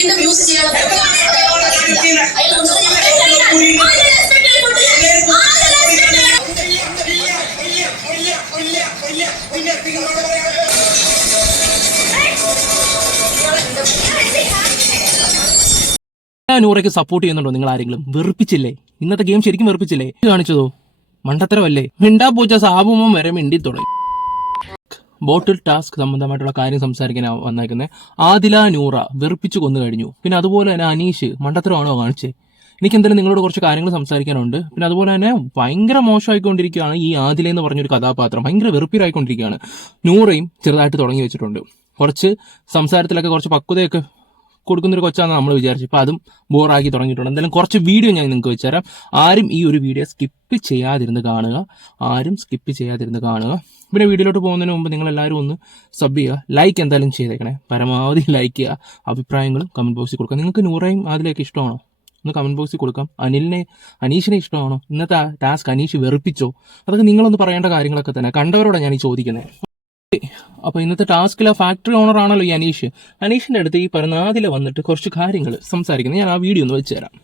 വീണ്ടും യൂസ് ചെയ്യാനുള്ള നൂറയ്ക്ക് സപ്പോർട്ട് ചെയ്യുന്നുണ്ടോ നിങ്ങൾ ആരെങ്കിലും വെറുപ്പിച്ചില്ലേ? ഇന്നത്തെ ഗെയിം ശരിക്കും വെറുപ്പിച്ചില്ലേ? ഇത് കാണിച്ചതോ? മണ്ടത്തരമല്ലേ? മിണ്ടാ പൂച്ച സാബുമം വരെ മിണ്ടി തുടങ്ങി ബോട്ടിൽ ടാസ്ക് സംബന്ധമായിട്ടുള്ള കാര്യം സംസാരിക്കാൻ വന്നേക്കുന്നത് ആദില നൂറ വെറുപ്പിച്ചു കൊന്നു കഴിഞ്ഞു. പിന്നെ അതുപോലെ തന്നെ അനീഷ് മണ്ടത്തരമാണോ കാണിച്ചേ? എനിക്ക് എന്തായാലും നിങ്ങളോട് കുറച്ച് കാര്യങ്ങൾ സംസാരിക്കാനുണ്ട്. പിന്നെ അതുപോലെ തന്നെ ഭയങ്കര മോശമായിക്കൊണ്ടിരിക്കുകയാണ് ഈ ആദില എന്ന് പറഞ്ഞൊരു കഥാപാത്രം. ഭയങ്കര വെറുപ്പിലായിക്കൊണ്ടിരിക്കുകയാണ്. നൂറയും ചെറുതായിട്ട് തുടങ്ങി വെച്ചിട്ടുണ്ട്. കുറച്ച് സംസാരത്തിലൊക്കെ കുറച്ച് പക്വതയൊക്കെ കൊടുക്കുന്നൊരു കൊച്ചാണെന്ന് നമ്മൾ വിചാരിച്ചു. ഇപ്പം അതും ബോറാക്കി തുടങ്ങിയിട്ടുണ്ട്. എന്തായാലും കുറച്ച് വീഡിയോ ഞാൻ നിങ്ങൾക്ക് വെച്ചുതരാം. ആരും ഈ ഒരു വീഡിയോ സ്കിപ്പ് ചെയ്യാതിരുന്ന് കാണുക. ആരും സ്കിപ്പ് ചെയ്യാതിരുന്ന് കാണുക. പിന്നെ വീഡിയോയിലോട്ട് പോകുന്നതിന് മുമ്പ് നിങ്ങൾ എല്ലാവരും ഒന്ന് സബ് ചെയ്യുക. ലൈക്ക് എന്തായാലും ചെയ്തേക്കണേ. പരമാവധി ലൈക്ക് ചെയ്യുക. അഭിപ്രായങ്ങളും കമന്റ് ബോക്സിൽ കൊടുക്കുക. നിങ്ങൾക്ക് നൂറേയും അതിലേക്ക് ഇഷ്ടമാണോ? ഒന്ന് കമന്റ് ബോക്സിൽ കൊടുക്കാം. അനിലിനെ അനീഷിനെ ഇഷ്ടമാണോ? ഇന്നത്തെ ടാസ്ക് അനീഷ് വെറുപ്പിച്ചോ? അതൊക്കെ നിങ്ങളൊന്ന് പറയേണ്ട കാര്യങ്ങളൊക്കെ തന്നെ. കണ്ടവരോടാണ് ഞാൻ ഈ ചോദിക്കുന്നത് അപ്പൊ ഇന്നത്തെ ടാസ്കിൽ ആ ഫാക്ടറി ഓണർ ആണല്ലോ ഈ അനീഷ്. അനീഷിന്റെ അടുത്ത് ഈ പറഞ്ഞാതിലെ വന്നിട്ട് കുറച്ച് കാര്യങ്ങൾ സംസാരിക്കുന്നത് ഞാൻ ആ വീഡിയോ ഒന്ന് വെച്ച് തരാം.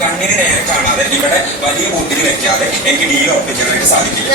കണ്ണിന് നേരെ കാണാതെ ഇവിടെ വലിയ ബോട്ടിൽ വെക്കാതെ എനിക്ക് ഡീൽ ഒപ്പിക്കാനായിട്ട് സാധിക്കില്ല.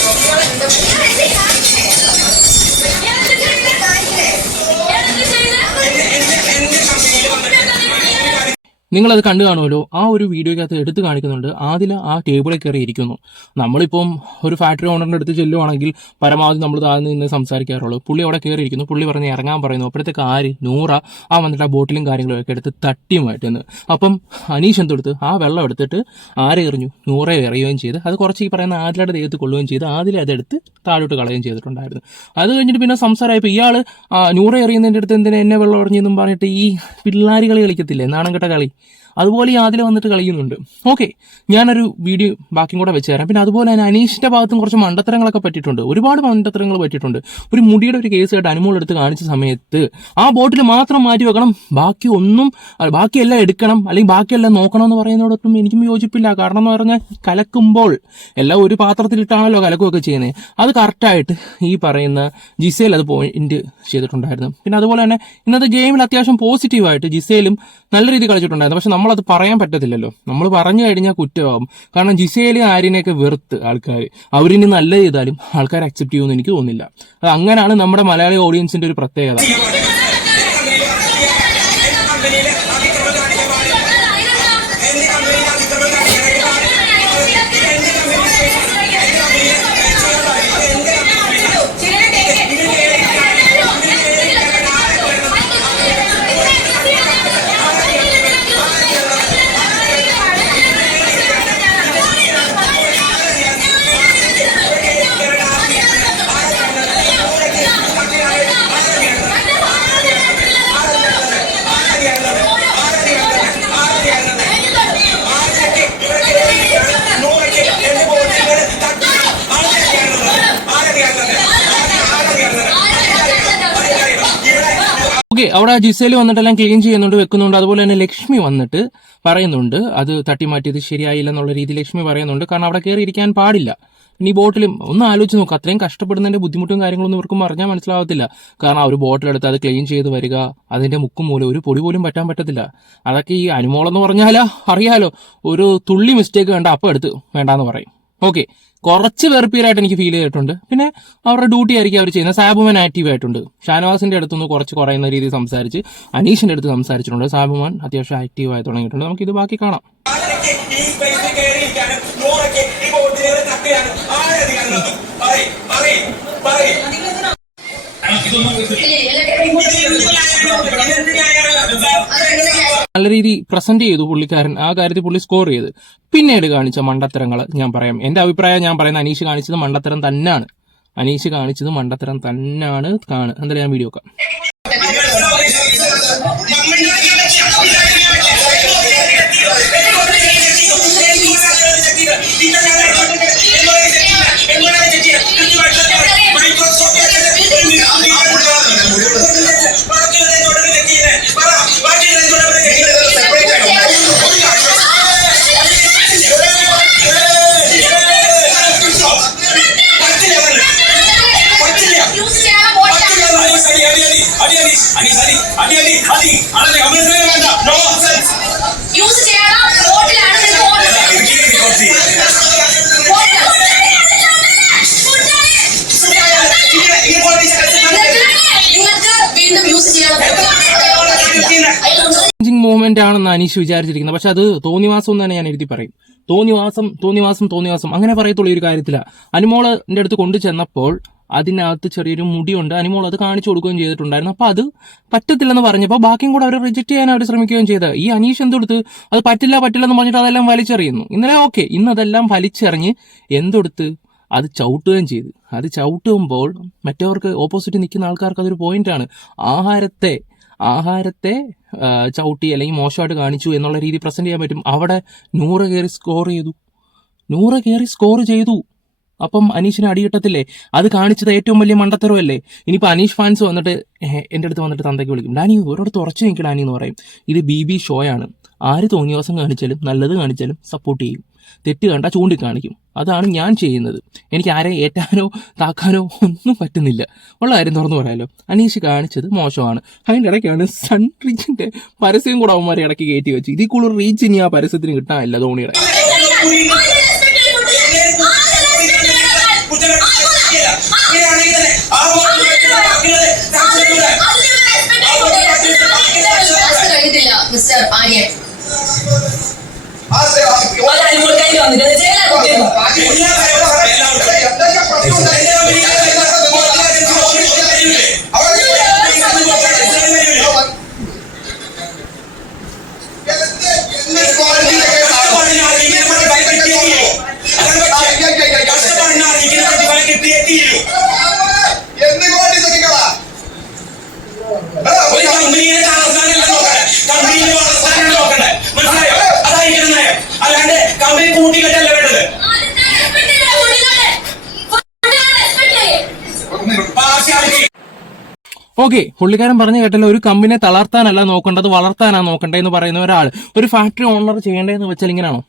നിങ്ങളത് കണ്ടു കാണുമല്ലോ. ആ ഒരു വീഡിയോയ്ക്കകത്ത് എടുത്തു കാണിക്കുന്നുണ്ട്. ആദില ആ ടേബിളിൽ കയറി ഇരിക്കുന്നു. നമ്മളിപ്പം ഒരു ഫാക്ടറി ഓണറിന്റെ അടുത്ത് ചെല്ലുവാണെങ്കിൽ പരമാവധി നമ്മൾ താഴ്ന്നു നിന്ന് സംസാരിക്കാറുള്ളൂ. പുള്ളി അവിടെ കയറി ഇരിക്കുന്നു. പുള്ളി പറഞ്ഞ് ഇറങ്ങാൻ പറയുന്നു. അപ്പോഴത്തേക്ക് ആര്? നൂറ. ആ വന്നിട്ട് ആ ബോട്ടിലും കാര്യങ്ങളും ഒക്കെ എടുത്ത് തട്ടിയുമായിട്ടെന്ന് അപ്പം അനീഷ് എന്തെടുത്ത്? ആ വെള്ളം എടുത്തിട്ട് ആരെ എറിഞ്ഞു? നൂറെ എറിയുകയും ചെയ്ത് അത് കുറച്ച് ഈ പറയുന്ന ആദിലയുടെ ദേഹത്ത് കൊള്ളുകയും ചെയ്ത് ആദില അതെടുത്ത് താഴോട്ട് കളയുകയും ചെയ്തിട്ടുണ്ടായിരുന്നു. അത് കഴിഞ്ഞിട്ട് പിന്നെ സംസാരമായപ്പോൾ ഇയാൾ നൂറെ എറിയുന്നതിന്റെ അടുത്ത് എന്തിനാ എന്നെ വെള്ളം എറിഞ്ഞെന്നും പറഞ്ഞിട്ട് ഈ പിള്ളാരി കളി കളിക്കത്തില്ലേ? നാണം കെട്ട കളി. അതുപോലെ ഈ ആദില വന്നിട്ട് കളിക്കുന്നുണ്ട്. ഓക്കെ ഞാനൊരു വീഡിയോ ബാക്കിയും കൂടെ വെച്ച് തരാം. പിന്നെ അതുപോലെ തന്നെ അനീഷിന്റെ ഭാഗത്തും കുറച്ച് മണ്ടത്തരങ്ങളൊക്കെ പറ്റിയിട്ടുണ്ട്. ഒരുപാട് മണ്ടത്തരങ്ങൾ പറ്റിയിട്ടുണ്ട്. ഒരു മുടിയുടെ ഒരു കേസ് ആയിട്ട് അനുമോൾ എടുത്ത് കാണിച്ച സമയത്ത് ആ ബോട്ടിൽ മാത്രം മാറ്റി വെക്കണം. ബാക്കി ഒന്നും ബാക്കിയെല്ലാം എടുക്കണം. അല്ലെങ്കിൽ ബാക്കിയെല്ലാം നോക്കണം എന്ന് പറയുന്നതോടൊപ്പം എനിക്കും യോജിപ്പില്ല. കാരണം എന്ന് പറഞ്ഞാൽ കലക്കുമ്പോൾ എല്ലാം ഒരു പാത്രത്തിലിട്ടാണല്ലോ കലക്കുകയൊക്കെ ചെയ്യുന്നത് അത് കറക്റ്റായിട്ട് ഈ പറയുന്ന ജിസേൽ അത് പോയിന്റ് ചെയ്തിട്ടുണ്ടായിരുന്നു. പിന്നെ അതുപോലെ തന്നെ ഇന്നത്തെ ഗെയിമിൽ അത്യാവശ്യം പോസിറ്റീവായിട്ട് ജിസേലും നല്ല രീതിയിൽ കളിച്ചിട്ടുണ്ടായിരുന്നു. പക്ഷെ നമ്മളത് പറയാൻ പറ്റത്തില്ലല്ലോ. നമ്മൾ പറഞ്ഞു കഴിഞ്ഞാൽ കുറ്റമാകും. കാരണം ജിസയിലും ആര്യനെയൊക്കെ വെറുത്ത് ആൾക്കാർ അവരിനി നല്ല ചെയ്താലും ആൾക്കാർ അക്സെപ്റ്റ് ചെയ്യുമെന്ന് എനിക്ക് തോന്നുന്നില്ല. അത് അങ്ങനെയാണ് നമ്മുടെ മലയാളി ഓഡിയൻസിന്റെ ഒരു പ്രത്യേകത. ഓക്കെ അവിടെ ജിസേൽ വന്നിട്ടെല്ലാം ക്ലീൻ ചെയ്യുന്നുണ്ട് വെക്കുന്നുണ്ട്. അതുപോലെ തന്നെ ലക്ഷ്മി വന്നിട്ട് പറയുന്നുണ്ട് അത് തട്ടിമാറ്റിയത് ശരിയായില്ല എന്നുള്ള രീതിയിൽ ലക്ഷ്മി പറയുന്നുണ്ട്. കാരണം അവിടെ കയറി ഇരിക്കാൻ പാടില്ല. ഇനി ബോട്ടിലും ഒന്ന് ആലോചിച്ച് നോക്കുക അത്രയും കഷ്ടപ്പെടുന്നതിന്റെ ബുദ്ധിമുട്ടും കാര്യങ്ങളൊന്നും ഇവർക്കും പറഞ്ഞാൽ മനസ്സിലാവത്തില്ല. കാരണം ആ ഒരു ബോട്ടിലെടുത്ത് അത് ക്ലീൻ ചെയ്ത് വരിക അതിന്റെ മുക്കും മൂലം ഒരു പൊടി പോലും പറ്റാൻ പറ്റത്തില്ല. അതൊക്കെ ഈ അനുമോളെന്ന് പറഞ്ഞാലോ അറിയാലോ. ഒരു തുള്ളി മിസ്റ്റേക്ക് കണ്ട അപ്പം എടുത്ത് വേണ്ടാന്ന് പറയും. ഓക്കെ കുറച്ച് വെറുപ്പീരായിട്ട് എനിക്ക് ഫീൽ ചെയ്തിട്ടുണ്ട്. പിന്നെ അവരുടെ ഡ്യൂട്ടി ആയിരിക്കും അവർ ചെയ്യുന്നത്. സാബുമാൻ ആക്റ്റീവ് ആയിട്ടുണ്ട്. ഷാനവാസിന്റെ അടുത്തുനിന്ന് കുറച്ച് കുറയുന്ന രീതിയിൽ സംസാരിച്ച് അനീഷിന്റെ അടുത്ത് സംസാരിച്ചിട്ടുണ്ട്. സാബുമാൻ അത്യാവശ്യം ആക്റ്റീവ് ആയി തുടങ്ങിയിട്ടുണ്ട്. നമുക്ക് ഇത് ബാക്കി കാണാം. ആരൊക്കെ നല്ല രീതി പ്രസന്റ് ചെയ്തു പുള്ളിക്കാരൻ. ആ കാര്യത്തിൽ പുള്ളി സ്കോർ ചെയ്ത്. പിന്നീട് കാണിച്ച മണ്ടത്തരങ്ങൾ ഞാൻ പറയാം. എന്റെ അഭിപ്രായം ഞാൻ പറയുന്ന അനീഷ് കാണിച്ചത് മണ്ടത്തരം തന്നെയാണ് അനീഷ് കാണിച്ചത് മണ്ടത്തരം തന്നെയാണ് കാണുക. എന്തായാലും ഞാൻ വീഡിയോ വെക്കാം എന്നാണ് അനീഷ് വിചാരിച്ചിരിക്കുന്നത്. പക്ഷെ അത് തോന്നിവാസം എന്ന് തന്നെ ഞാൻ എഴുതി പറയും. തോന്നിവാസം തോന്നിവാസം തോന്നിവാസം അങ്ങനെ പറയത്തുള്ള ഒരു കാര്യത്തില. അനുമോളിന്റെ അടുത്ത് കൊണ്ടു ചെന്നപ്പോൾ അതിനകത്ത് ചെറിയൊരു മുടിയുണ്ട്. അനിമോൾ അത് കാണിച്ചു കൊടുക്കുകയും ചെയ്തിട്ടുണ്ടായിരുന്നു. അപ്പൊ അത് പറ്റത്തില്ലെന്ന് പറഞ്ഞപ്പോൾ ബാക്കിയും കൂടെ അവർ റിജക്ട് ചെയ്യാൻ അവർ ശ്രമിക്കുകയും ചെയ്ത്. ഈ അനീഷ് എന്തെടുത്ത് അത് പറ്റില്ല പറ്റില്ല എന്ന് പറഞ്ഞിട്ട് അതെല്ലാം വലിച്ചെറിയുന്നു. ഇന്നലെ ഓക്കെ ഇന്ന് അതെല്ലാം വലിച്ചെറിഞ്ഞ് എന്തെടുത്ത്? അത് ചവിട്ടുകയും ചെയ്തു. അത് ചവിട്ടുമ്പോൾ മറ്റവർക്ക് ഓപ്പോസിറ്റ് നിൽക്കുന്ന ആൾക്കാർക്ക് അതൊരു പോയിന്റാണ് ആഹാരത്തെ ആഹാരത്തെ ചവിട്ടി അല്ലെങ്കിൽ മോശമായിട്ട് കാണിച്ചു എന്നുള്ള രീതി പ്രസന്റ് ചെയ്യാൻ പറ്റും. അവിടെ നൂറ് കയറി സ്കോർ ചെയ്തു. നൂറ് കയറി സ്കോർ ചെയ്തു. അപ്പം അനീഷിനെ അടിയിട്ടത്തില്ലേ? അത് കാണിച്ചത് ഏറ്റവും വലിയ മണ്ടത്തരമല്ലേ ഇനിയിപ്പോൾ അനീഷ് ഫാൻസ് വന്നിട്ട് എന്റെ അടുത്ത് വന്നിട്ട് തന്തയ്ക്ക് വിളിക്കും. ഡാനി ഒരിടത്ത് ഉറച്ചു നിൽക്കും ഡാനി എന്ന് പറയും. ഇത് ബി ബി ഷോയാണ്. ആര് തോന്നിയ ദിവസം കാണിച്ചാലും നല്ലത് കാണിച്ചാലും സപ്പോർട്ട് ചെയ്യും. തെറ്റ് കണ്ട ചൂണ്ടിക്കാണിക്കും അതാണ് ഞാൻ ചെയ്യുന്നത് എനിക്ക് ആരെ ഏറ്റാനോ താക്കാനോ ഒന്നും പറ്റുന്നില്ല ഉള്ള കാര്യം തുറന്നു പറയാലോ അനീഷ് കാണിച്ചത് മോശമാണ് അതിന്റെ ഇടയ്ക്കാണ് സൺ റീച്ചിന്റെ പരസ്യം കൂടെ അവന്മാരെ ഇടയ്ക്ക് കയറ്റി വെച്ച് ഇതിൽ കൂടുതൽ റീച്ച് ഇനി ആ പരസ്യത്തിന് കിട്ടാനില്ല ധോണിയുടെ Yeah. ഓക്കെ പുള്ളിക്കാരൻ പറഞ്ഞു കേട്ടല്ലോ ഒരു കമ്പനിയെ തളർത്താനല്ല നോക്കേണ്ടത് വളർത്താനാണ് നോക്കേണ്ടത് എന്ന് പറയുന്ന ഒരാൾ. ഒരു ഫാക്ടറി ഓണർ ചെയ്യേണ്ടതെന്ന് വെച്ചാൽ ഇങ്ങനെയാണോ?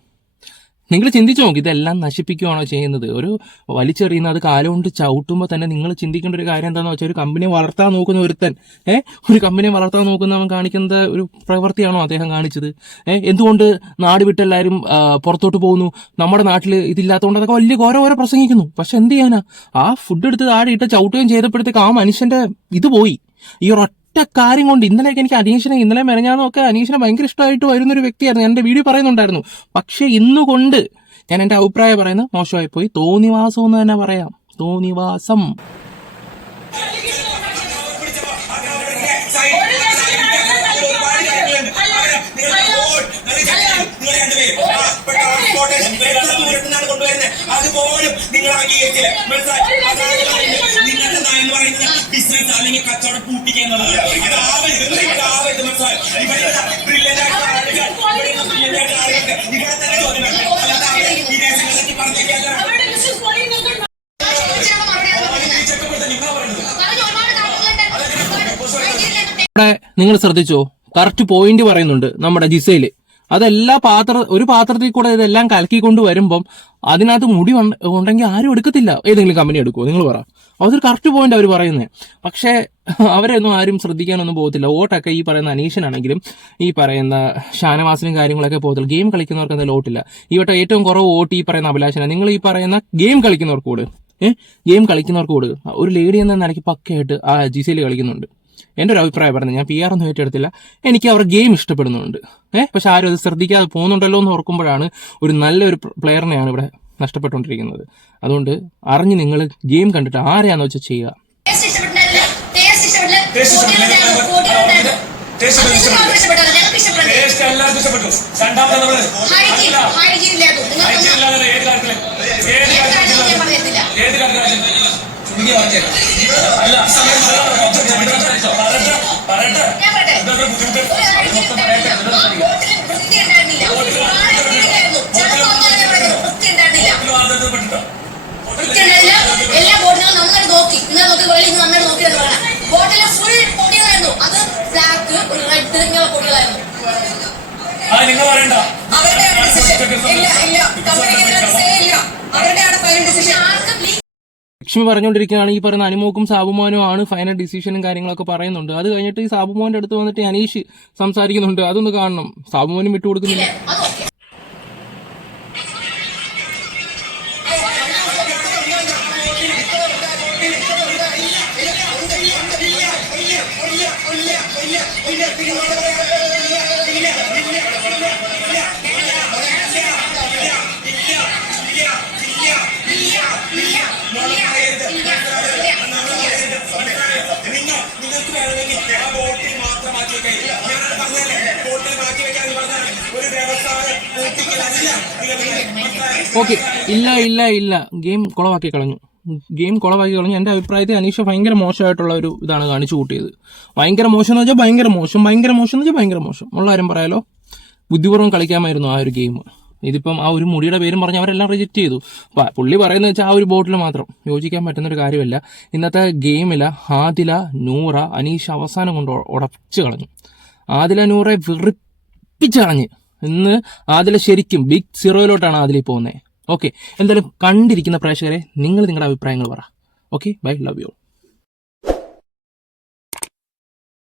നിങ്ങൾ ചിന്തിച്ചു നോക്കി ഇതെല്ലാം നശിപ്പിക്കുകയാണോ ചെയ്യുന്നത്? ഒരു വലിച്ചെറിയുന്ന അത് കാലുകൊണ്ട് ചവിട്ടുമ്പോൾ തന്നെ നിങ്ങൾ ചിന്തിക്കേണ്ട ഒരു കാര്യം എന്താണെന്ന് വെച്ചാൽ ഒരു കമ്പനി വളർത്താൻ നോക്കുന്ന ഒരുത്തൻ ഏഹ് ഒരു കമ്പനി വളർത്താൻ നോക്കുന്നവൻ കാണിക്കുന്ന ഒരു പ്രവൃത്തിയാണോ അദ്ദേഹം കാണിച്ചത്? ഏഹ് എന്തുകൊണ്ട് നാട് വിട്ടെല്ലാവരും പുറത്തോട്ട് പോകുന്നു? നമ്മുടെ നാട്ടിൽ ഇതില്ലാത്തതുകൊണ്ട് അതൊക്കെ വലിയ ഓരോ പ്രസംഗിക്കുന്നു. പക്ഷെ എന്ത് ചെയ്യാനാ? ആ ഫുഡ് എടുത്ത് താഴെ ഇട്ട് ചവിട്ടുകയും ചെയ്തപ്പോഴത്തേക്ക് ആ മനുഷ്യന്റെ ഇത് പോയി. ഈ ഒരൊറ്റ കാര്യം കൊണ്ട് ഇന്നലെയൊക്കെ എനിക്ക് അനീഷിനെ ഇന്നലെ മെനഞ്ഞാന്നൊക്കെ അനീഷിനെ ഭയങ്കര ഇഷ്ടമായിട്ട് വരുന്ന ഒരു വ്യക്തിയായിരുന്നു എന്റെ വീഡിയോ പറയുന്നുണ്ടായിരുന്നു പക്ഷെ ഇന്നുകൊണ്ട് ഞാൻ എന്റെ അഭിപ്രായം പറയുന്നത് മോശമായി പോയി തോന്നിവാസം എന്ന് തന്നെ പറയാം തോന്നിവാസം നിങ്ങൾ കൊണ്ടുവരുന്നത്. അതുപോലും നിങ്ങൾ പറയുന്നത്. നിങ്ങളുടെ നയം എന്ന് പറയുന്നത് ബിസിനസ് അല്ലെങ്കിൽ കച്ചവടം പൂട്ടിക്കുന്നതാണ് ഇതാവരുത് ഇതാവരുത് മനസ്സിലായി? ഇവിടെ ബ്രില്യന്റ് ആയിട്ടുള്ള ആളുകൾ ഇവിടെ ബ്രില്യന്റ് ആയിട്ടുള്ള ആളുകൾക്ക് ഇവിടെ തന്നെ ചോദ്യം വേണം അല്ലാതെ അവരെ വിദേശങ്ങളിലേക്ക് പറഞ്ഞേക്കല്ല ചെക്കപ്പെടുത്ത നിങ്ങൾ പറയുന്നത്. ഇവിടെ നിങ്ങൾ ശ്രദ്ധിച്ചോ? കറക്റ്റ് പോയിന്റ് പറയുന്നുണ്ട് നമ്മുടെ ജിസയിൽ അതെല്ലാ പാത്ര ഒരു പാത്രത്തിൽ കൂടെ ഇതെല്ലാം കലക്കി കലക്കിക്കൊണ്ട് വരുമ്പം അതിനകത്ത് മുടി ഉണ്ടെങ്കിൽ ആരും എടുക്കത്തില്ല. ഏതെങ്കിലും കമ്പനി എടുക്കുമോ നിങ്ങൾ പറ. അതൊരു കറക്റ്റ് പോയിന്റ് അവർ പറയുന്നത് പക്ഷേ അവരെയൊന്നും ആരും ശ്രദ്ധിക്കാനൊന്നും പോകത്തില്ല. വോട്ടൊക്കെ ഈ പറയുന്ന അനീഷനാണെങ്കിലും ഈ പറയുന്ന ഷാനവാസിനും കാര്യങ്ങളൊക്കെ പോകത്തില്ല. ഗെയിം കളിക്കുന്നവർക്ക് എന്തായാലും വോട്ടില്ല ഈ വട്ടം ഏറ്റവും കുറവ് വോട്ട് ഈ പറയുന്ന അഭിലാഷന. നിങ്ങൾ ഈ പറയുന്ന ഗെയിം കളിക്കുന്നവർക്ക് കൂട് ഏഹ് ഗെയിം കളിക്കുന്നവർക്ക് കൂട് ഒരു ലേഡി എന്ന നിലയ്ക്ക് പക്കയായിട്ട് ആ ജിസിയിൽ കളിക്കുന്നുണ്ട്. എന്റെ ഒരു അഭിപ്രായം പറഞ്ഞു ഞാൻ പി ആർ ഒന്നും ഏറ്റെടുത്തില്ല. എനിക്ക് അവർ ഗെയിം ഇഷ്ടപ്പെടുന്നുണ്ട്. ഏഹ് പക്ഷെ ആരും അത് ശ്രദ്ധിക്കാതെ പോകുന്നുണ്ടല്ലോ എന്ന് ഓർക്കുമ്പോഴാണ് ഒരു നല്ലൊരു പ്ലെയറിനെയാണ് ഇവിടെ നഷ്ടപ്പെട്ടുകൊണ്ടിരിക്കുന്നത്. അതുകൊണ്ട് അറിഞ്ഞ് നിങ്ങൾ ഗെയിം കണ്ടിട്ട് ആരെയാണെന്ന് വെച്ചാൽ ചെയ്യുക. ടേസ്റ്റ് ഇഷ്ടപ്പെട്ടില്ല. ടേസ്റ്റ് ഇഷ്ടപ്പെട്ടില്ല. ടേസ്റ്റ് ഇഷ്ടപ്പെട്ടില്ല. ടേസ്റ്റ് ഇഷ്ടപ്പെട്ടില്ല. ഇഷ്ടപ്പെട്ടത് ഞങ്ങൾക്ക് ഇഷ്ടപ്പെട്ടത് ടേസ്റ്റ് എല്ലാവർക്കും ഇഷ്ടപ്പെട്ടു. രണ്ടാമത്തെ നമ്മൾ ഹൈജീൻ ഹൈജീൻ ഇല്ലായിരുന്നു നിങ്ങൾക്ക് ഹൈജീൻ ഇല്ലാതെ ഏത് കാര്യത്തിലും. ഏത് ഏത് കാര്യത്തിലും. ഏത് കാര്യത്തിലും അല്ല പറയട്ടെ പറയട്ടെ. ഞാൻ പറയട്ടെ. ഇതൊക്കെ ബുദ്ധിമുട്ട്? ഉണ്ടായിരുന്നില്ല. വാർത്തകൾ പെട്ടിട്ടോ വൃത്തി ഉണ്ടായില്ല എല്ലാ ബോട്ടിലും നന്നായിട്ട് നോക്കി. ഇന്നലെ നോക്കി വെളിയിൽ നിന്ന് നന്നായിട്ട് നോക്കി എന്ന് പറയാം ബോട്ടിലെ ഫുൾ പൊടികളായിരുന്നു. അത് ബ്ലാക്ക് ഒരു റെഡ് ഇങ്ങനെ പൊടികളായിരുന്നു. അവരുടെ ഡിസിഷൻ ഇല്ല ഇല്ല. ഇല്ല. അവരുടെയാണ് ഫൈനൽ ഡിസിഷൻ ആർക്കും ലീക്ക് ലക്ഷ്മി പറഞ്ഞുകൊണ്ടിരിക്കുകയാണ് ഈ പറയുന്ന അനുമോക്കും സാബുമോനും ആണ് ഫൈനൽ ഡിസിഷനും കാര്യങ്ങളൊക്കെ പറയുന്നുണ്ട് അത് കഴിഞ്ഞിട്ട് ഈ സാബുമോന്റെ അടുത്ത് വന്നിട്ട് അനീഷ് സംസാരിക്കുന്നുണ്ട് അതൊന്ന് കാണണം സാബുമോനും വിട്ടുകൊടുക്കുന്നില്ല അത് ഓക്കെ ഇല്ല ഇല്ല ഇല്ല. ഗെയിം കുളവാക്കി കളഞ്ഞു. ഗെയിം കുളവാക്കി കളഞ്ഞു. എന്റെ അഭിപ്രായത്തിൽ അനീഷ ഭയങ്കര മോശമായിട്ടുള്ള ഒരു ഇതാണ് കാണിച്ചു കൂട്ടിയത്. ഭയങ്കര മോശം എന്ന് വെച്ചാൽ ഭയങ്കര മോശം ഭയങ്കര മോശം എന്ന് വെച്ചാൽ ഭയങ്കര മോശം. ഉള്ള കാര്യം പറയാലോ? ബുദ്ധിപൂർവം കളിക്കാമായിരുന്നു ആ ഒരു ഗെയിം. ഇതിപ്പം ആ ഒരു മുടിയുടെ പേരും പറഞ്ഞ് അവരെല്ലാം റിജക്റ്റ് ചെയ്തു. പുള്ളി പറയുന്നത് വെച്ചാൽ ആ ഒരു ബോട്ടിൽ മാത്രം. യോജിക്കാൻ പറ്റുന്ന ഒരു കാര്യമല്ല. ഇന്നത്തെ ഗെയിമിൽ ആദില നൂറ അനീഷ അവസാനം കൊണ്ട് ഉടച്ചു കളഞ്ഞു. ആദില നൂറെ വെറുപ്പിച്ച് കളഞ്ഞ്. ഇന്ന് ആദില ശരിക്കും ബിഗ് സീറോയിലോട്ടാണ് ആദ്യം പോകുന്നത് ഓക്കെ എന്തായാലും കണ്ടിരിക്കുന്ന പ്രേക്ഷകരെ നിങ്ങൾ നിങ്ങളുടെ അഭിപ്രായങ്ങൾ പറ. Okay bye love you